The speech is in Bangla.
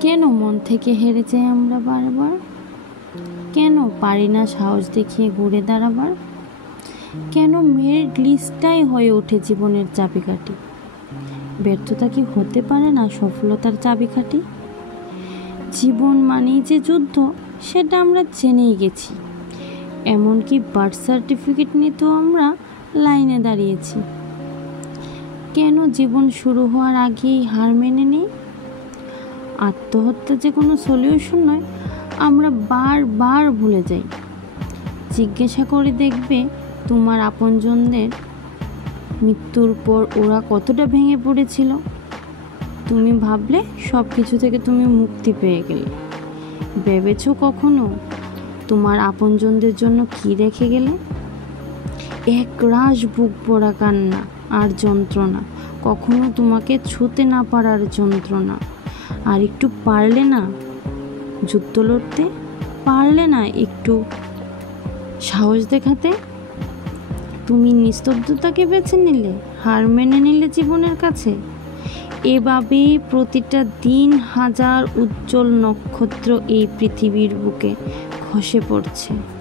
কেন মন থেকে হেরে যাই আমরা বারবার? কেন পারি না সাহস দেখিয়ে ঘুরে দাঁড়াবার? কেন মেরিট লিস্টটাই হয়ে ওঠে জীবনের চাবিকাঠি? ব্যর্থতা কি হতে পারে না সফলতার চাবিকাঠি? জীবন মানেই যে যুদ্ধ, সেটা আমরা জেনেই গেছি। এমনকি বার্থ সার্টিফিকেট নিতেও আমরা লাইনে দাঁড়িয়েছি। কেন জীবন শুরু হওয়ার আগেই হার মেনে নিই? আত্মহত্যা যে কোনো সলিউশন নয়, আমরা বারবার ভুলে যাই। জিজ্ঞাসা করে দেখবে তোমার আপনজনদের, মৃত্যুর পর ওরা কতটা ভেঙে পড়েছিল। তুমি ভাবলে সব কিছু থেকে তুমি মুক্তি পেয়ে গেলে। ভেবেছো কখনো তোমার আপনজনদের জন্য কি রেখে গেলে? এক রাশ বুক ভরা কান্না আর যন্ত্রণা, কখনো তোমাকে ছুঁতে না পারার যন্ত্রণা। আর একটু পারলে না যুদ্ধ লড়তে, পারলে না একটু সাহস দেখাতে। তুমি নিস্তব্ধতাকে বেছে নিলে, হার মেনে নিলে জীবনের কাছে। এভাবেই প্রতিটা দিন হাজার উজ্জ্বল নক্ষত্র এই পৃথিবীর বুকে খসে পড়ছে।